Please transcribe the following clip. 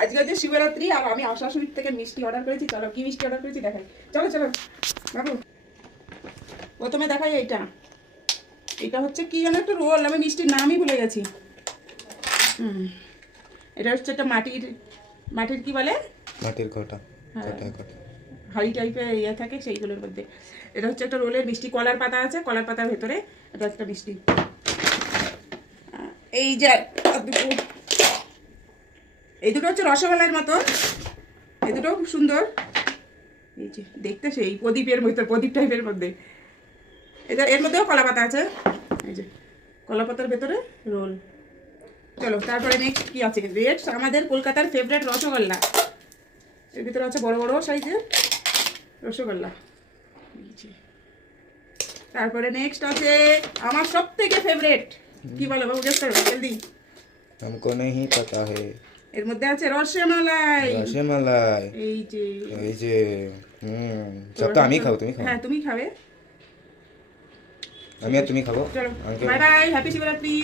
আজকে হচ্ছে শিবরাত্রি আর আমি আশাশুড়ির থেকে মিষ্টি অর্ডার করেছি। চলো কি মিষ্টি অর্ডার করেছি দেখাই। চলো চলো বাবু, প্রথমে দেখাই এইটা। এটা হচ্ছে কি যেন একটা রোল, আমি মিষ্টির নামই ভুলে গেছি। এটা হচ্ছে একটা মাটির কি বলে, মাটির ঘটা, হ্যাঁ, ঘটা ঘটা। হাড়ি টাইপের ইয়ে থাকে সেইগুলোর মধ্যে। এটা হচ্ছে একটা রোলের মিষ্টি, কলার পাতা আছে, কলার পাতার ভেতরে এটা একটা মিষ্টি। এই যে এই দুটো হচ্ছে রসগোল্লার মতো, এই দুটোও খুব সুন্দর। এই যে দেখতে সেই প্রদীপের ভিতর, প্রদীপ টাইপের মধ্যে। এটা এর মধ্যেও কলা পাতা আছে, এই যে কলা পাতার ভেতরে রোল। চলো তারপরে নেক্সট কি আছে, রেড আমাদের কলকাতার ফেভারিট রসগোল্লা। এর ভিতরে আছে বড় বড় সাইজের রসগোল্লা। তারপরে নেক্সট আছে আমার সব থেকে ফেভারিট, কি বলো বাবু, গেস করো জলদি। हमको नहीं पता है। এর মধ্যে আছে রসমালাই। রসমালাই। এই যে এই যে সব তো আমি খাবো, তুমি খাও। হ্যাঁ তুমি খাবে। আমি আর তুমি খাবো। চলো uncle. Bye bye, happy Shivratri.